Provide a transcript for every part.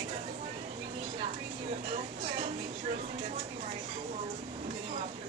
We need to preview it real quick, make sure everything's working right before we get him up here.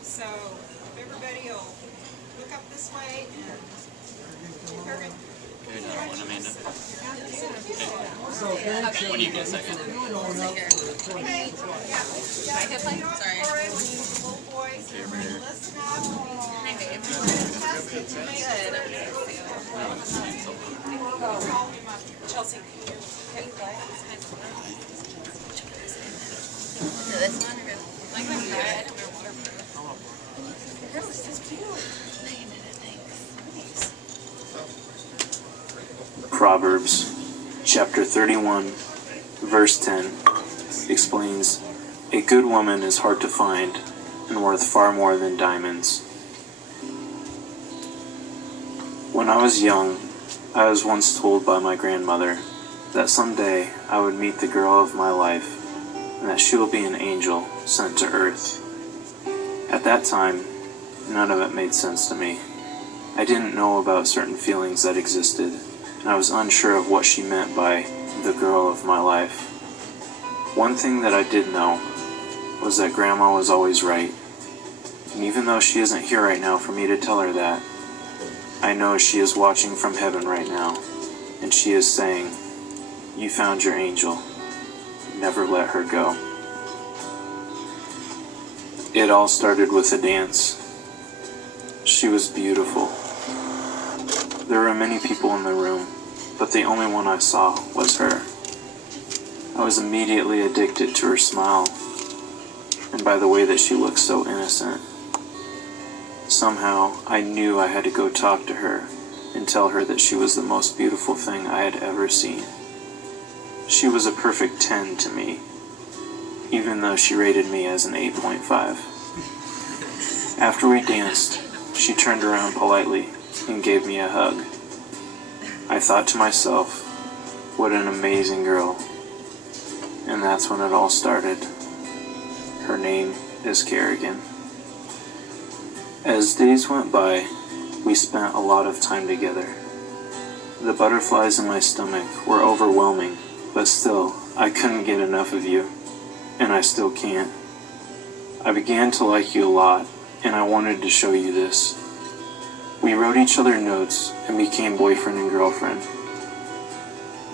So, if everybody will look up this way and Kurgan. Good one, Amanda. Okay. When do you get a second? Okay. My hip light? Sorry. Little boys, listen up. Hi, babe. We're gonna test it to make sure. Call him up. Chelsea, can you hit play? This one? Like my red or waterproof? Girl, this is cute. Proverbs chapter 31, verse 10 explains, "A good woman is hard to find and worth far more than diamonds." When I was young, I was once told by my grandmother that someday I would meet the girl of my life and that she will be an angel sent to earth. At that time, none of it made sense to me. I didn't know about certain feelings that existed, and I was unsure of what she meant by the girl of my life. One thing that I did know was that Grandma was always right, and even though she isn't here right now for me to tell her that, I know she is watching from heaven right now, and she is saying, "You found your angel. Never let her go." It all started with a dance. She was beautiful. There were many people in the room, but the only one I saw was her. I was immediately addicted to her smile, and by the way that she looked so innocent. Somehow, I knew I had to go talk to her and tell her that she was the most beautiful thing I had ever seen. She was a perfect 10 to me, even though she rated me as an 8.5. After we danced, she turned around politely and gave me a hug. I thought to myself, what an amazing girl. And that's when it all started. Her name is Kerrigan. As days went by, we spent a lot of time together. The butterflies in my stomach were overwhelming, but still, I couldn't get enough of you, and I still can't. I began to like you a lot, and I wanted to show you this. We wrote each other notes and became boyfriend and girlfriend.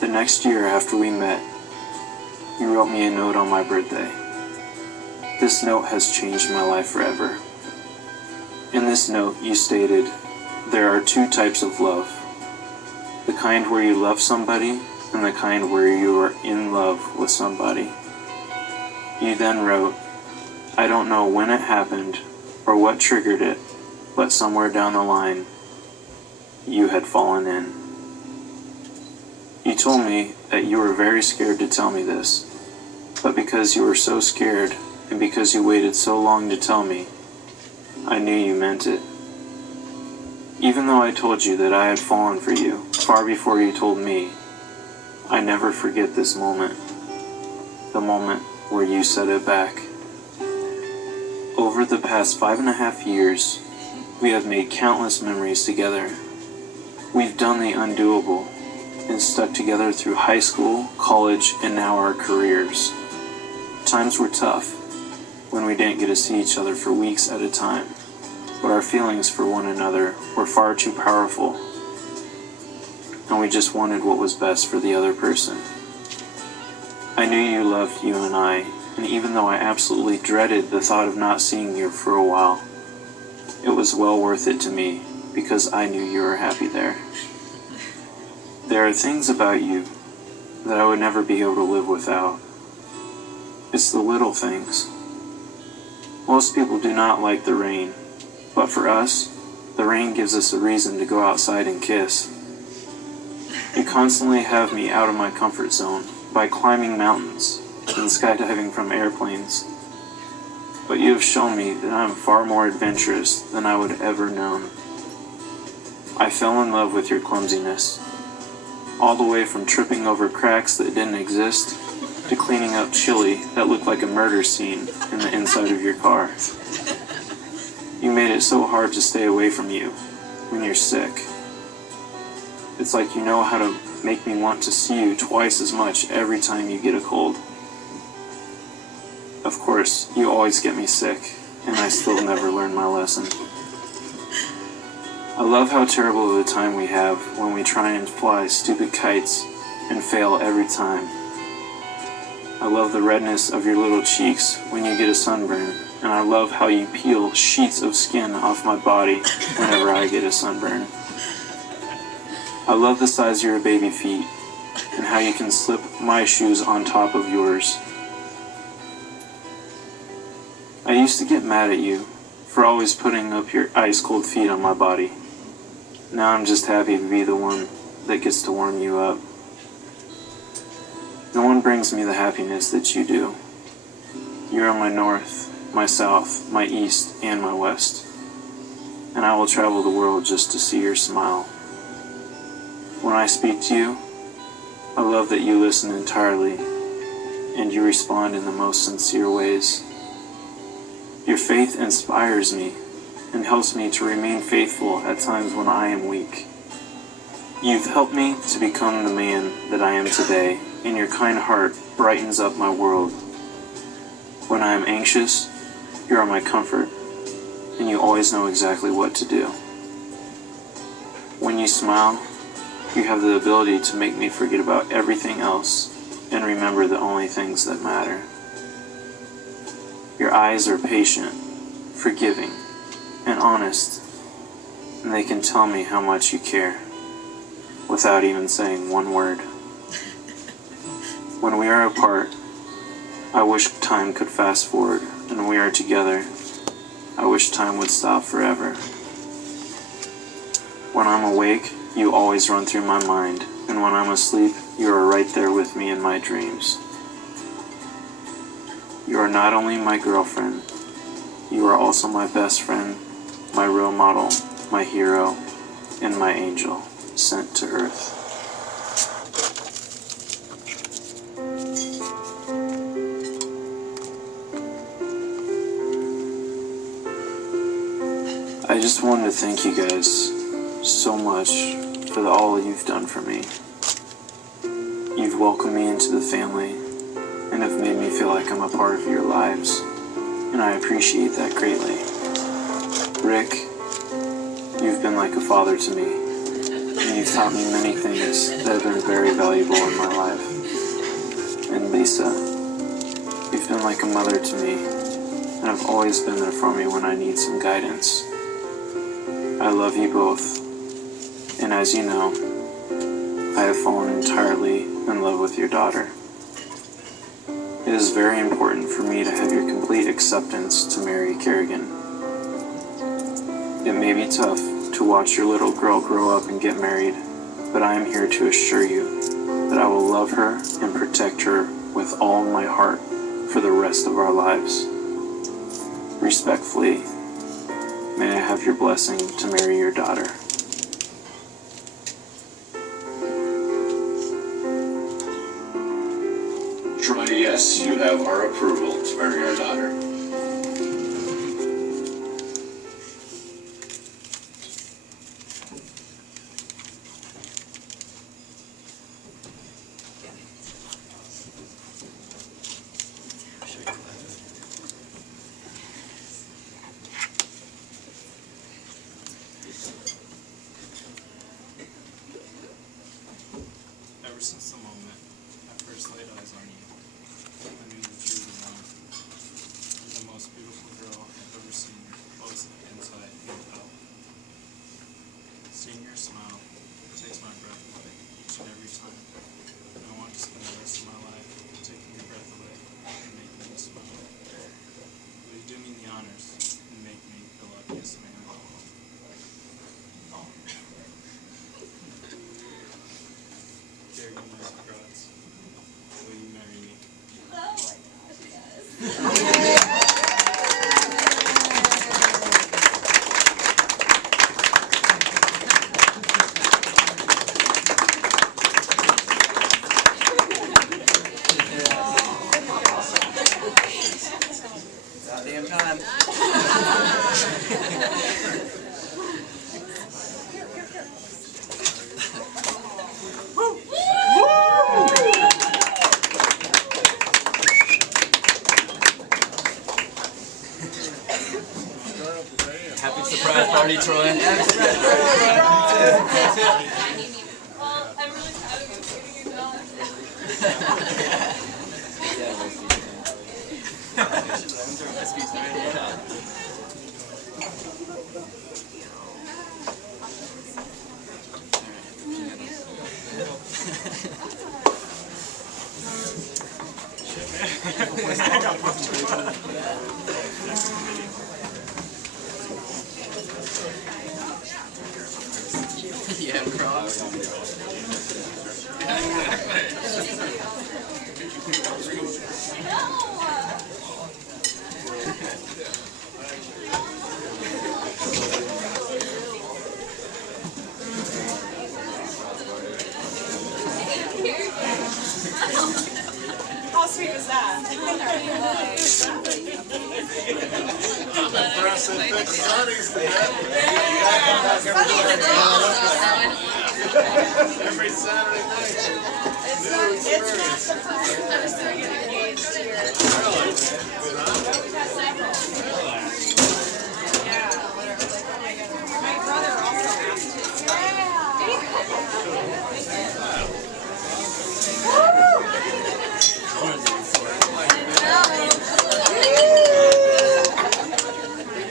The next year after we met, you wrote me a note on my birthday. This note has changed my life forever. In this note, you stated, "There are two types of love. The kind where you love somebody and the kind where you are in love with somebody." You then wrote, "I don't know when it happened or what triggered it, but somewhere down the line, you had fallen in." You told me that you were very scared to tell me this, but because you were so scared and because you waited so long to tell me, I knew you meant it. Even though I told you that I had fallen for you far before you told me, I never forget this moment, the moment where you said it back. Over the past 5.5 years, we have made countless memories together. We've done the undoable and stuck together through high school, college, and now our careers. Times were tough when we didn't get to see each other for weeks at a time, but our feelings for one another were far too powerful, and we just wanted what was best for the other person. I knew you loved you and I, and even though I absolutely dreaded the thought of not seeing you for a while, it was well worth it to me because I knew you were happy there. There are things about you that I would never be able to live without. It's the little things. Most people do not like the rain, but for us, the rain gives us a reason to go outside and kiss. You constantly have me out of my comfort zone by climbing mountains and skydiving from airplanes. But you have shown me that I am far more adventurous than I would ever known. I fell in love with your clumsiness, all the way from tripping over cracks that didn't exist to cleaning up chili that looked like a murder scene in the inside of your car. You made it so hard to stay away from you when you're sick. It's like you know how to make me want to see you twice as much every time you get a cold. Of course, you always get me sick, and I still never learn my lesson. I love how terrible of a time we have when we try and fly stupid kites and fail every time. I love the redness of your little cheeks when you get a sunburn, and I love how you peel sheets of skin off my body whenever I get a sunburn. I love the size of your baby feet and how you can slip my shoes on top of yours. I used to get mad at you for always putting up your ice-cold feet on my body. Now I'm just happy to be the one that gets to warm you up. No one brings me the happiness that you do. You are my north, my south, my east, and my west. And I will travel the world just to see your smile. When I speak to you, I love that you listen entirely, and you respond in the most sincere ways. Your faith inspires me and helps me to remain faithful at times when I am weak. You've helped me to become the man that I am today, and your kind heart brightens up my world. When I am anxious, you are my comfort, and you always know exactly what to do. When you smile, you have the ability to make me forget about everything else and remember the only things that matter. Your eyes are patient, forgiving, and honest, and they can tell me how much you care without even saying one word. When we are apart, I wish time could fast forward, and when we are together, I wish time would stop forever. When I'm awake, you always run through my mind, and when I'm asleep, you are right there with me in my dreams. You are not only my girlfriend, you are also my best friend, my role model, my hero, and my angel sent to earth. I just wanted to thank you guys so much for all you've done for me. You've welcomed me into the family and have made me feel like I'm a part of your lives, and I appreciate that greatly. Rick, you've been like a father to me, and you've taught me many things that have been very valuable in my life. And Lisa, you've been like a mother to me, and have always been there for me when I need some guidance. I love you both, and as you know, I have fallen entirely in love with your daughter. It is very important for me to have your complete acceptance to marry Kerrigan. It may be tough to watch your little girl grow up and get married, but I am here to assure you that I will love her and protect her with all my heart for the rest of our lives. Respectfully, may I have your blessing to marry your daughter. Troy, yes, you have our approval to marry our daughter. Ever since the moment I first laid eyes on you, I knew that you were the one. You're the most beautiful girl I've ever seen, both inside and out. Seeing your smile takes my breath away each and every time. And I want to spend the rest of my life taking your breath away and making you smile. Will you do me the honors and make me the luckiest man in the world? Kerrigan Rose, will you marry me? Oh my gosh, yes. Damn time. party, Troy. Well, I'm really proud of you getting it done. Yeah, cross. How sweet was that? Every Saturday night. It's not the first time we're engaged here. Yeah. My brother also asked me.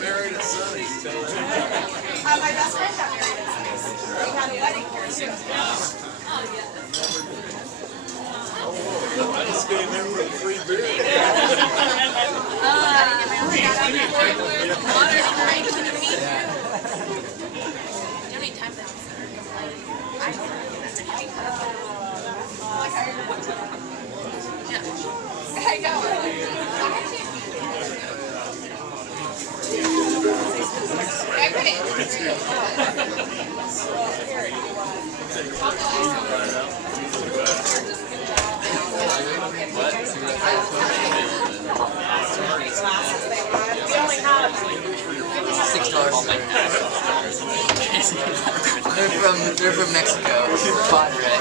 Married at Sonny's. My best friend got married in Space. They had a wedding here soon. I just gave him for free beer. I know. We only have $6. They're from Mexico. Padre.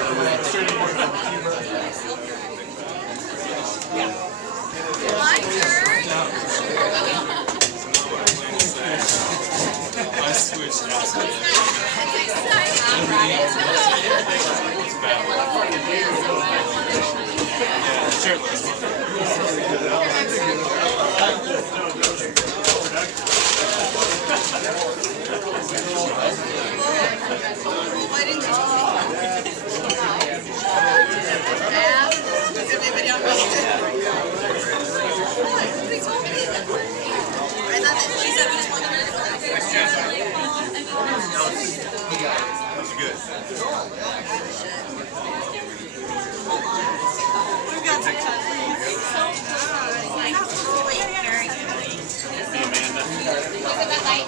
My turn. I switched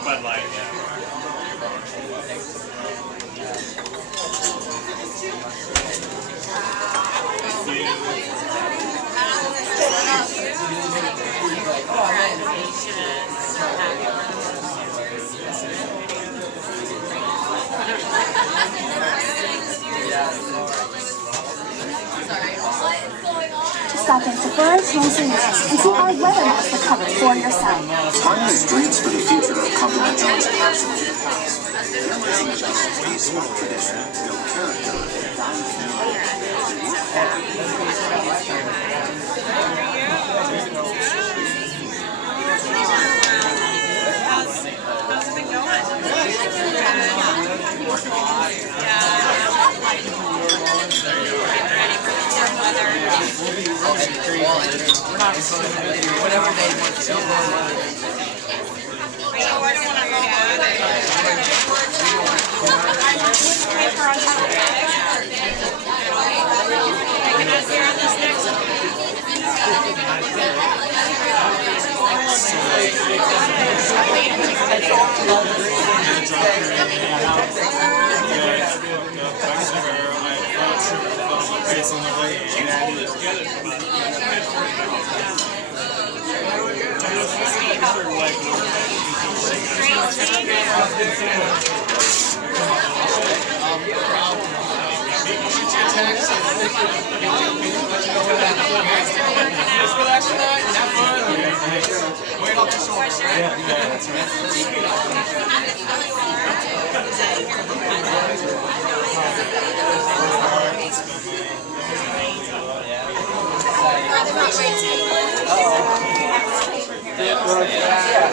Bud Light, yeah. Stop in Sephora's Homes and Nails and see our weather maps are covered for your son. Harness dreams for the future of Cumberland John's passion for the past. Baseball tradition, build character, How's it been going? Whatever they want to do. I don't want to go out. Paper on top of it. Taking us here on this next Yeah, that's right. Yeah.